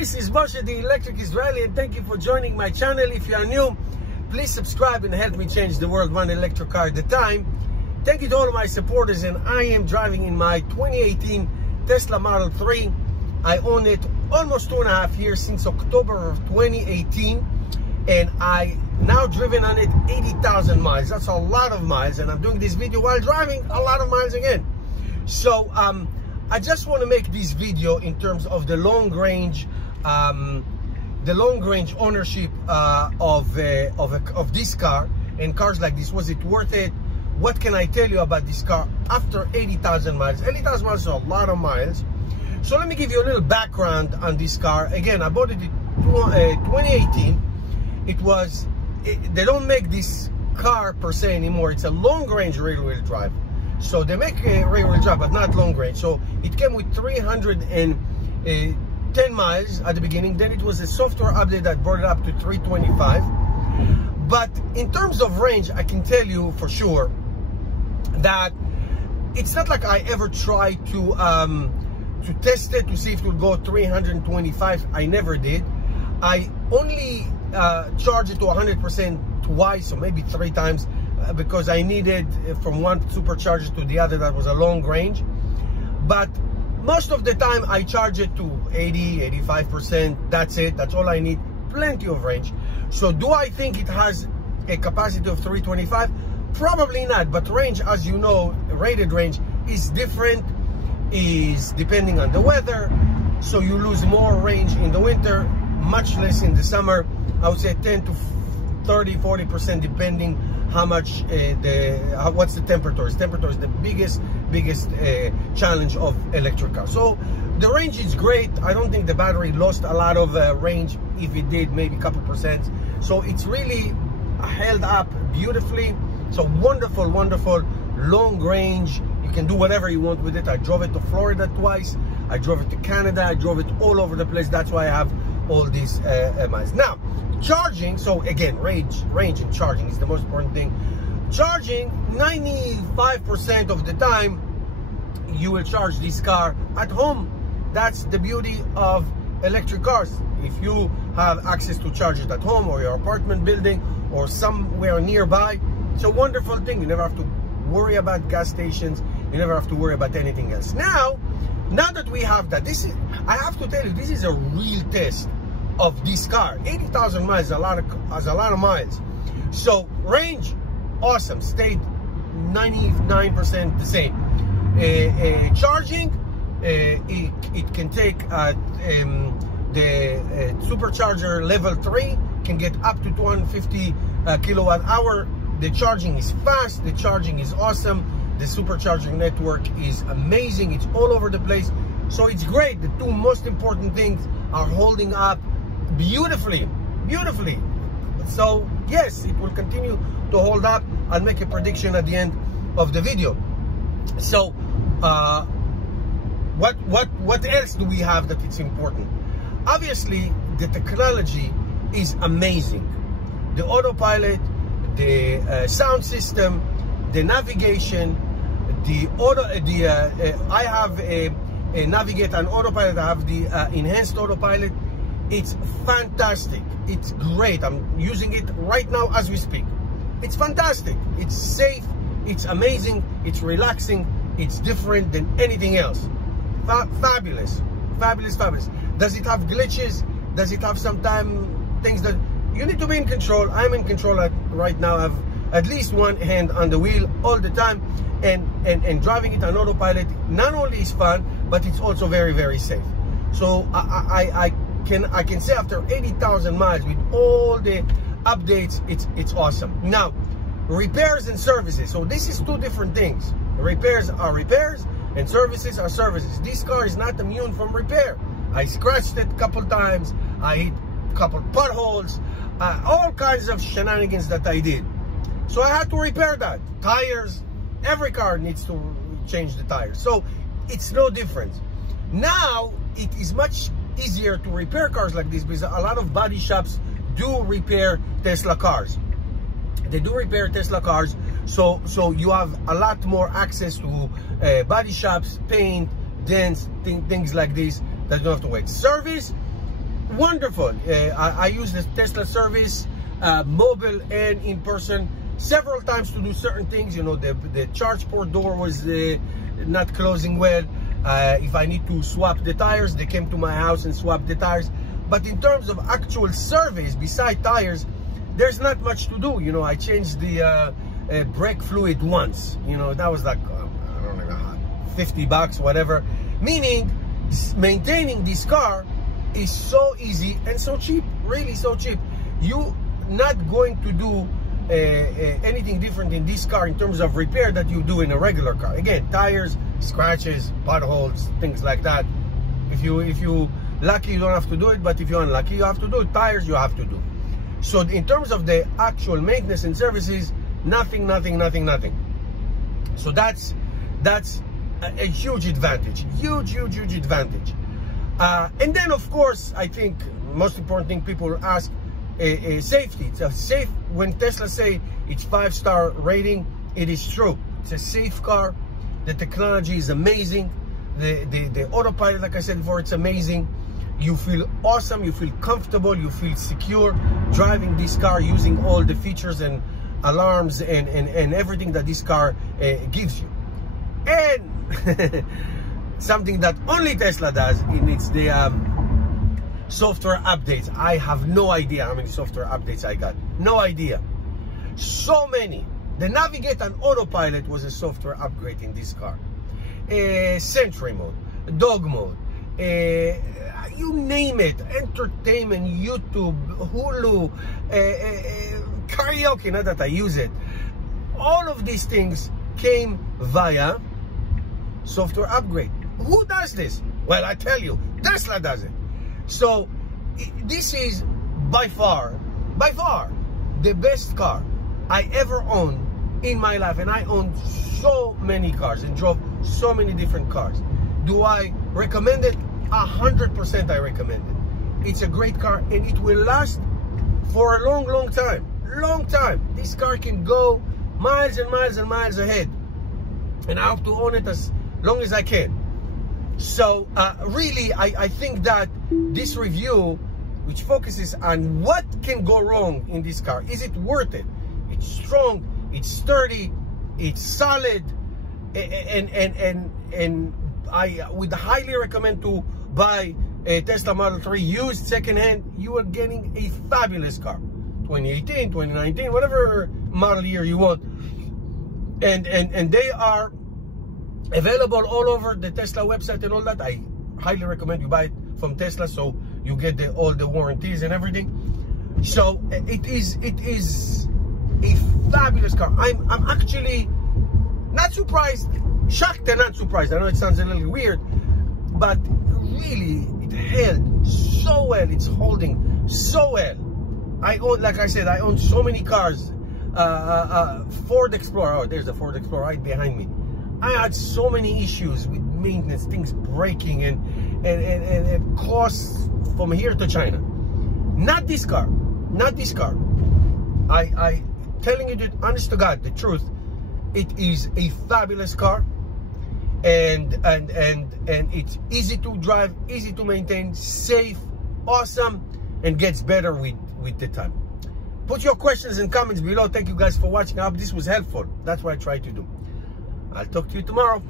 this is Moshe, the Electric Israeli, and thank you for joining my channel. If you are new, please subscribe and help me change the world one electric car at a time. Thank you to all of my supporters, and I am driving in my 2018 Tesla Model 3. I own it almost 2.5 years, since October of 2018, and I now driven on it 80,000 miles. That's a lot of miles, and I'm doing this video while driving a lot of miles again. So I just want to make this video in terms of the long range ownership of this car and cars like this. Was it worth it? What can I tell you about this car after 80,000 miles? 80,000 miles is a lot of miles. So let me give you a little background on this car. Again, I bought it in 2018. They don't make this car per se anymore. It's a long range rear-wheel drive. So they make a rear-wheel drive, but not long range. So it came with 310 miles at the beginning. Then it was a software update that brought it up to 325. But in terms of range, I can tell you for sure that it's not like I ever tried to test it to see if it would go 325. I never did. I only charged it to 100% twice, or maybe 3 times, because I needed from one supercharger to the other. That was a long range. But most of the time I charge it to 80-85%. That's it. That's all I need. Plenty of range. So do I think it has a capacity of 325? Probably not. But range, as you know, rated range is different, is depending on the weather. So you lose more range in the winter, much less in the summer. I would say 10 to 30-40%, depending how much what's the temperature. Temperature is the biggest challenge of electric cars. So the range is great. I don't think the battery lost a lot of range. If it did, maybe a couple percent. So it's really held up beautifully. So wonderful long range. You can do whatever you want with it. I drove it to Florida twice. I drove it to Canada. I drove it all over the place. That's why I have all these miles. Now, charging. So again, range and charging is the most important thing. Charging, 95% of the time, you will charge this car at home. That's the beauty of electric cars. If you have access to charge it at home, or your apartment building, or somewhere nearby, it's a wonderful thing. You never have to worry about gas stations. You never have to worry about anything else. Now that we have that, I have to tell you, this is a real test of this car. 80,000 miles is a lot of miles. So range, awesome, stayed 99% the same. Charging, it can take the supercharger level 3 can get up to 250 kilowatt hour. The charging is fast. The charging is awesome. The supercharging network is amazing. It's all over the place. So it's great. The two most important things are holding up beautifully. So yes, it will continue to hold up. I'll make a prediction at the end of the video. So what else do we have that it's important? Obviously, the technology is amazing. The autopilot, the sound system, the navigation, I have a Navigate and Autopilot. I have the enhanced Autopilot. It's fantastic. It's great. I'm using it right now as we speak. It's fantastic. It's safe. It's amazing. It's relaxing. It's different than anything else. Fabulous. Does it have glitches? Does it have sometimes things that you need to be in control? I'm in control right now. I have at least one hand on the wheel all the time, and driving it on autopilot not only is fun, but it's also very safe. So I can say after 80,000 miles with all the updates, it's awesome. Now, repairs and services. So this is two different things. Repairs are repairs and services are services. This car is not immune from repair. I scratched it a couple times. I hit a couple potholes, all kinds of shenanigans that I did. So I had to repair that. Tires, every car needs to change the tires. So it's no different. Now it is much easier to repair cars like this, because a lot of body shops do repair Tesla cars. They do repair Tesla cars, so you have a lot more access to body shops, paint, dents, things like this that you don't have to wait. Service, wonderful. I use the Tesla service, mobile and in person, several times to do certain things. You know, the charge port door was not closing well. If I need to swap the tires, they came to my house and swapped the tires. But in terms of actual service, beside tires, there's not much to do. You know, I changed the brake fluid once. You know, that was like, I don't know, 50 bucks, whatever. Meaning, maintaining this car is so easy and so cheap, really so cheap. You not going to do anything different in this car in terms of repair that you do in a regular car. Again, tires, scratches, potholes, things like that. If you lucky, you don't have to do it, but if you're unlucky, you have to do it. Tires, you have to do. So in terms of the actual maintenance and services, nothing. So that's a huge advantage, huge advantage. And then, of course, I think most important thing people ask, safety. It's a safe. When Tesla say it's 5-star rating, it is true. It's a safe car. The technology is amazing. The autopilot, like I said before, it's amazing. You feel awesome. You feel comfortable. You feel secure driving this car, using all the features and alarms and everything that this car gives you. And something that only Tesla does, and it's the software updates. I have no idea how many software updates I got. No idea. So many. The Navigate and Autopilot was a software upgrade in this car. Sentry mode, dog mode, you name it. Entertainment, YouTube, Hulu, karaoke, not that I use it. All of these things came via software upgrade. Who does this? Well, I tell you, Tesla does it. So this is by far the best car I ever owned in my life. And I owned so many cars and drove so many different cars. Do I recommend it? 100% I recommend it. It's a great car and it will last for a long time. This car can go miles and miles ahead, and I have to own it as long as I can. So really, I think that this review, which focuses on what can go wrong in this car, is it worth it? It's strong, it's sturdy, it's solid, and I would highly recommend to buy a Tesla Model 3 used secondhand. You are getting a fabulous car, 2018, 2019, whatever model year you want, and they are available all over the Tesla website and all that. I highly recommend you buy it from Tesla, so you get all the warranties and everything. So it is a fabulous car. I'm actually not surprised, shocked and not surprised. I know it sounds a little weird, but really it held so well. It's holding so well. I own, like I said, I own so many cars. Ford Explorer. Oh, there's a Ford Explorer right behind me. I had so many issues with maintenance, things breaking and costs from here to China. Not this car. Not this car. I telling you the honest to God, the truth. It is a fabulous car, and it's easy to drive, easy to maintain, safe, awesome, and gets better with the time. Put your questions and comments below. Thank you guys for watching. I hope this was helpful. That's what I try to do. I'll talk to you tomorrow.